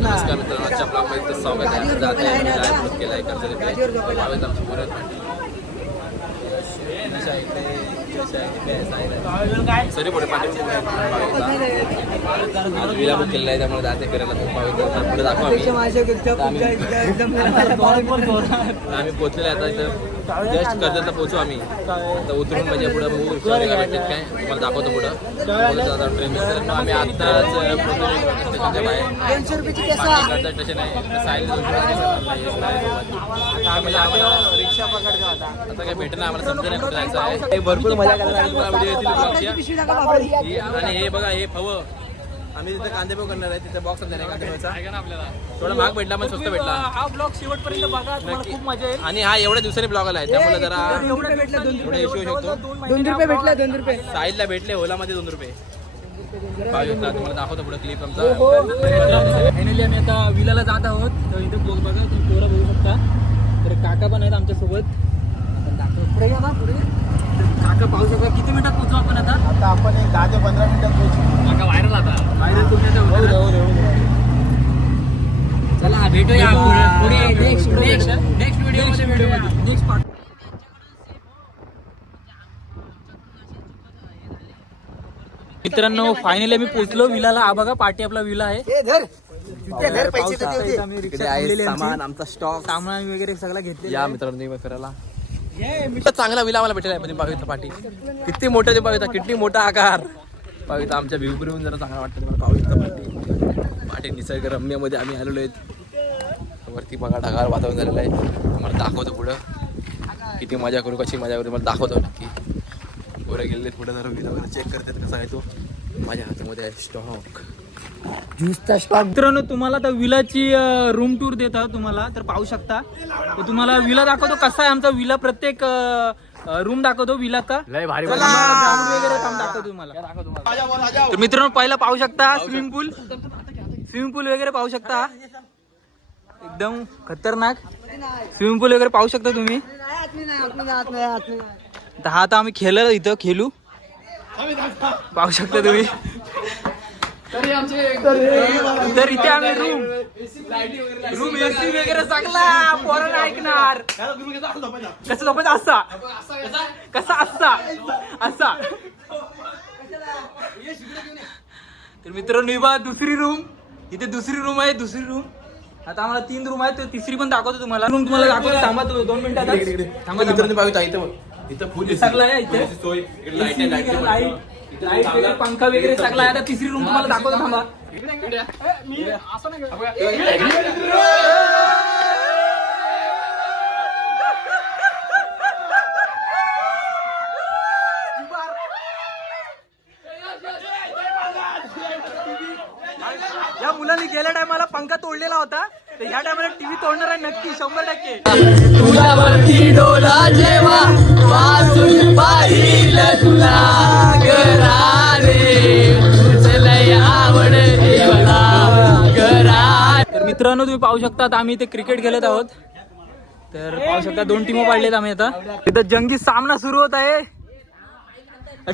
नमस्कार मित्रांनो, आजच्या ब्लॉगमध्ये स्वागत आहे. जाते लाईव्ह केला आहे कर्जत आमची मुलं सॉरी पुढे पाठी विला बुक केलेला आहे, त्यामुळे जाते करायला पुढे दाखवा. आम्ही पोहोचलेले आता इथं जस्ट कर्जतला पोहोचू आम्ही. आता उतरून म्हणजे पुढे बघू भेटतात काय तुम्हाला दाखवतो. पुढं ट्रेन मिळतं. आम्ही आत्ताच स्टेशनच्या बाहेर कर्जत स्टेशन आहे. साईड रिक्षा पकडतो आता काय भेटणं आम्हाला समजा नाही कुठे जायचं आहे. भरपूर मजा करायला व्हिडिओ येतील. आणि हे बघा हे फवं आम्ही तिथे कांदे पोहे करणार आहे. तिथे बॉक्स आणणार आहे कांदेपोहेचा. आपल्याला थोडा महाग भेटला पण स्वस्त भेटला. हा ब्लॉग शेवटपर्यंत बघा, तुम्हाला खूप मजा येईल. आणि हा एवढ्या दिवसांनी ब्लॉग आला आहे, त्यामुळे जरा थोडा इश्यू शकतो. 2 रुपये भेटले, 2 रुपये साईडला भेटले, ओलामध्ये 2 रुपये. तुम्हाला दाखवतो पुढे क्लिप आमचा. फायनली आम्ही आता विलाला जात आहोत. तर इथे बघा तुम्ही पोरं बघू शकता. तर काका पण आहेत आमच्यासोबत. पुढे या ना, पुढे काका पाहू शकता. किती मिनिटात पोहोचू आपण आता? आपण 10 ते 15 मिनिटात पोहोचू. काका व्हायरल आता व्हायरल तुम्ही आता. चला भेटूया पुढे नेक्स्ट व्हिडिओ नेक्स्ट पार्ट. मित्रांनो फायनली आम्ही पोहोचलो विलाला. हा बघा पार्टी आपला विला आहे. सामान आमचा स्टॉक सामान वगैरे सगळं घेतले. या मित्रांनो फिरायला चांगला विला आम्हाला भेटला आहे. पाविता पाठी किती मोठं ते पाविता, किती मोठा आकार. पाविता आमच्या व्ह्यूवरून जरा चांगला वाटतं मला. पाविता पाठी निसर्गरम्यमध्ये आम्ही आलेलो आहेत. वरती बघा ढगाळ वातावरण झालेलं आहे. तुम्हाला दाखवतो पुढं किती मजा करू, कशी मजा करू मला दाखवतो नक्की. पुढे गेलेले पुढे जरा विला वगैरे चेक करतात कसा आहे तो. माझ्या हातामध्ये आहे स्टॉक, ज्यूसचा स्टॉक. मित्रांनो तुम्हाला तर विलाची रूम टूर देतात तुम्हाला, तर पाहू शकता. तर तुम्हाला विला दाखवतो कसा आहे आमचा विला. प्रत्येक रूम दाखवतो विलाचा. लय भारी ग्राउंड वगैरे काम दाखवतो तुम्हाला. तर मित्रांनो पहिला पाहू शकता स्विमिंग पूल वगैरे पाहू शकता. एकदम खतरनाक स्विमिंग पूल वगैरे पाहू शकता तुम्ही. तर हा आता आम्ही इथं खेळू पाहू शकता तुम्ही. तर इथे आम्ही रूम एसी वगैरे चांगला पोरांना ऐकणार. कसं झोपायचं असा कसा असा. तर मित्रांनो बा दुसरी रूम. इथे दुसरी रूम आहे. दुसरी रूम आता आम्हाला 3 रूम आहेत. तिसरी पण दाखवतो तुम्हाला. रूम तुम्हाला दाखवतो. थांबा 2 मिनिटात. थांबा मित्रांनो पाविता इथं फुल सगळं आहे इथे. लाईट वगैरे पंखा वगैरे सगळं आहे. आता तिसरी रूम तुम्हाला दाखवतो. थांबा या मुलांनी गेल्या टायमाला पंखा तोडलेला होता. तर ह्या टायमाला टीव्ही तोडणार आहे नक्की 100%. तुझ्यावरती डोला जेव्हा वाचून पाहिलं तुला आवड तर मित्रांनो तुम्ही पाहू शकता आम्ही इथे क्रिकेट खेळत आहोत. तर पाहू शकता 2 टीम पाडलेत आम्ही आता. इथं जंगी सामना सुरू होत आहे.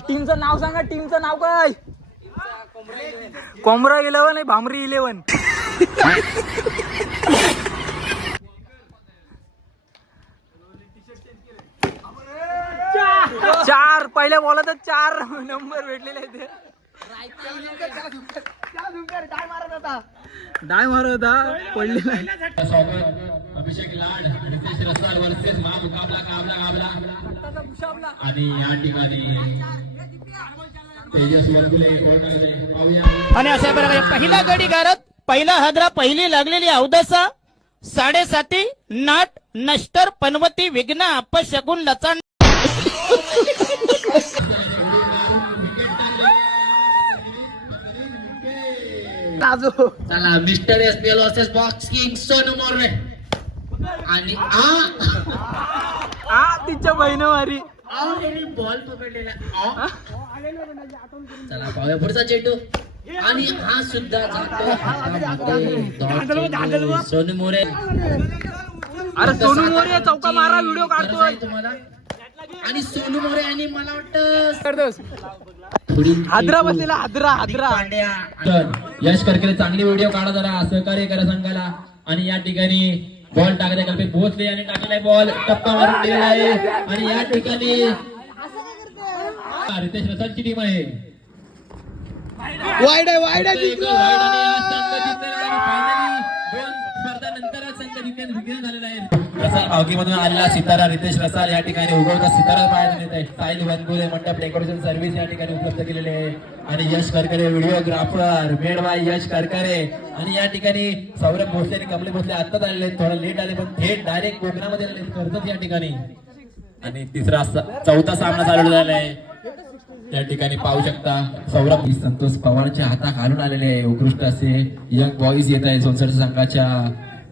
टीमचं नाव सांगा. टीमचं नाव काय? कोमरा 11 आहे, भामरी 11. चार पहिल्या बॉलातच 4 नंबर भेटलेले आहेत. डाय मारत होता पडलेला. अभिषेक लाड रितेश रसाळ वर्सेस महामुकाबला आणि या ठिकाणी तेजस वरकुले आणि अशा प्रकारे पहिला गडी गारत, पहिला हदरा, पहिली लागलेली अवदसा 7.5 नाट नष्टर पनवती विघ्न अपशगुन लचांड. चला mister SPL versus boxing Sonu More आणि तिच्या बहिणवारी बॉल पकडलेला. चला पाहूया पुढचा चेंडू आणि हा सुद्धा जातो सोनू मोरे. अरे सोनू मोरे चौका मारा व्हिडिओ काढतोय. तुम्हाला आणि सोनू मोरे आणि मला वाटतं हादरा बसलेला हादरा पांड्या. यश करके चांगली व्हिडिओ काढा जरा सहकार्य करा संघाला. आणि या ठिकाणी बॉल टाकल्या कल्पे पोहोचले आणि टाकलेला बॉल टप्पा मारून दिलेला आहे. आणि या ठिकाणी रितेश रसालची टीम आहे. वाईड आहे वाईड आहे एक वाईड आणि हा संघ जिंकलेला आहे. फायनली दोन स्पर्धानंतर हा संघ जिंकून झालेला आहे. रसाल भावकीमधून आलेला सितारा रितेश रसाल या ठिकाणी उगवता सितारा पाहायला मिळत आहे. साहिल वनगुले मंडप डेकोरेशन सर्व्हिस या ठिकाणी उपलब्ध केलेले आहे. आणि यश करकरे व्हिडिओग्राफर मेड बाय यश करकरे. आणि या ठिकाणी सौरभ भोसले आणि कमले भोसले आत्ताच आलेले आहेत. थोडा लेट आले पण थेट डायरेक्ट कोकणामध्ये आले कर्जत या ठिकाणी. आणि चौथा सामना चालू झाला आहे. या ठिकाणी पाहू शकता सौरभ संतोष पवारच्या हाताखालून आलेले आहे. उत्कृष्ट असे यंग बॉईज येत आहे सोनसर संघाच्या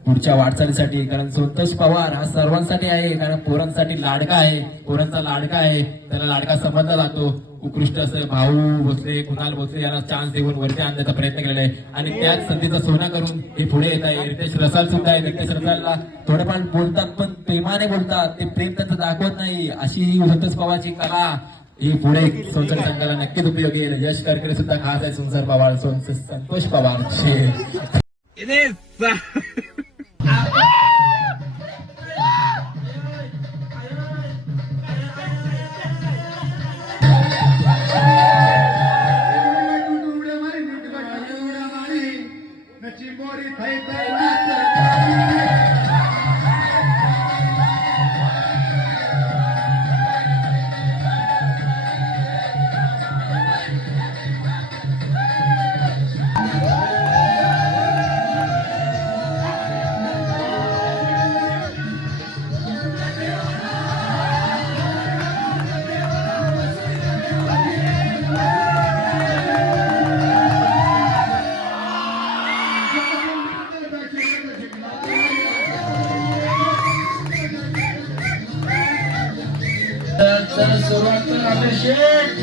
पुढच्या वाटचालीसाठी. कारण संतोष पवार हा सर्वांसाठी आहे. कारण पोरांसाठी लाडका आहे. पोरांचा लाडका आहे. त्याला लाडका समजला जातो. उत्कृष्ट असं भाऊ भोसले कुणाल भोसले यांना चान्स देऊन वरती आणण्याचा प्रयत्न केलेला आहे. आणि त्याच संधीचा सोना करून हे पुढे येत आहे. रितेश रसाल सुद्धा आहे. रितेश रसालला थोडंफार बोलतात पण प्रेमाने बोलतात. ते प्रेम त्यांचं दाखवत नाही. अशी ही संतोष पवारची कला ही पुढे सोनसर संघाला नक्कीच उपयोगी येईल. यश करकरे सुद्धा खास आहे. सोनसर पवार संतोष पवार सुरुवात कर अभिषेक.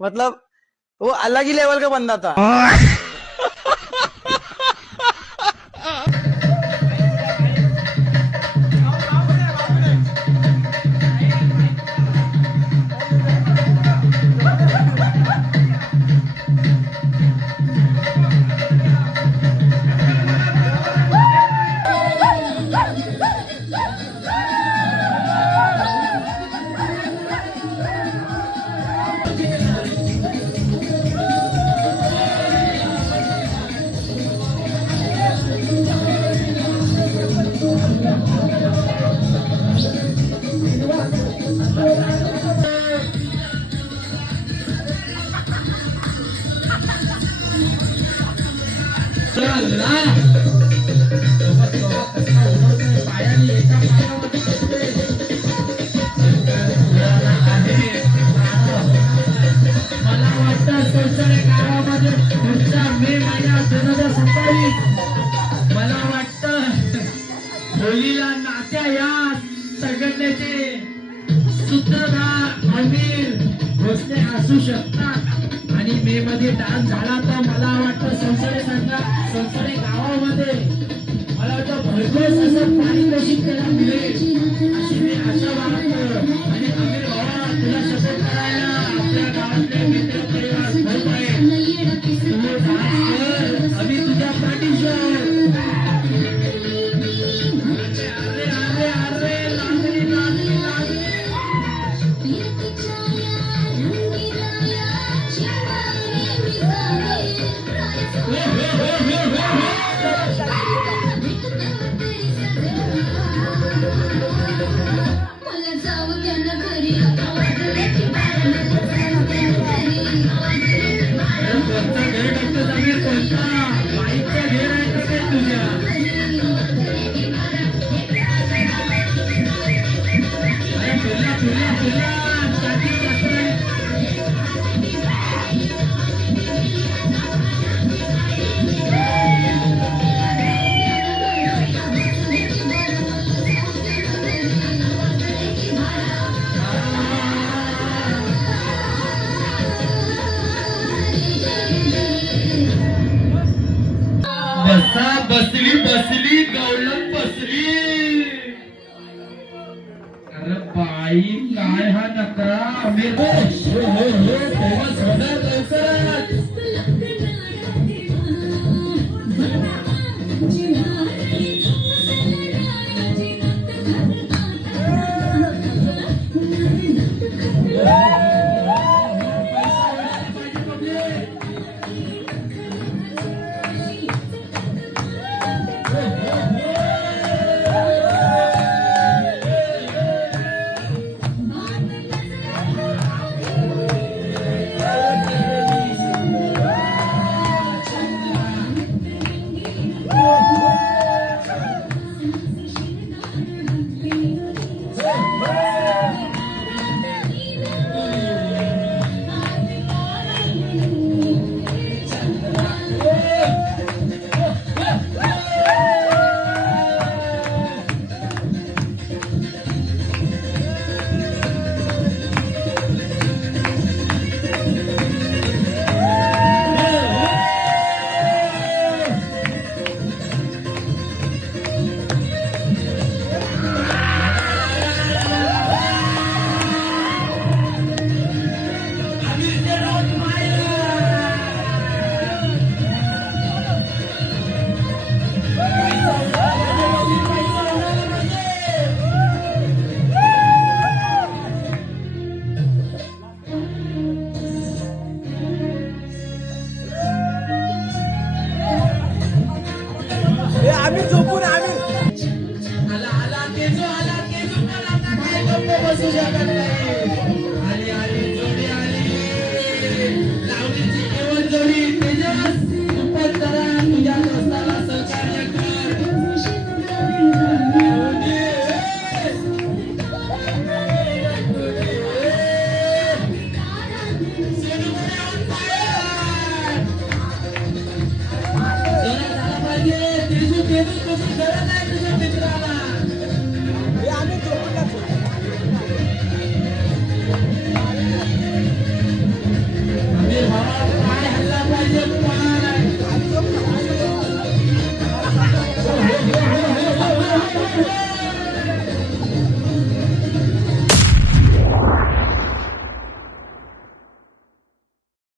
मतलब वो अलग ही लेवल का बंदा था. मला वाटतं होळीला नात्या या संघटनेचे सूत्रधार अमीर भोसले असू शकतात. आणि मे मध्ये डान्स झाला तर मला वाटतं संसरे गावामध्ये मला वाटतं भरघोस असं पारितोषिक त्याला मिळेल अशी मी आशा बाळगतो. आणि अमीर भावा तुला सपोर्ट करायला आपल्या गावातले मित्र परिवार खूप आहे. तुम्ही डान्स कर आम्ही तुझ्या पाठीशी आहोत. मला जाऊ द्या ना घरी. बसली बसली गवळण बसली. अरे बाई काय हा नकरा आमिर. हो हो हो फेमस होणार लवकरच.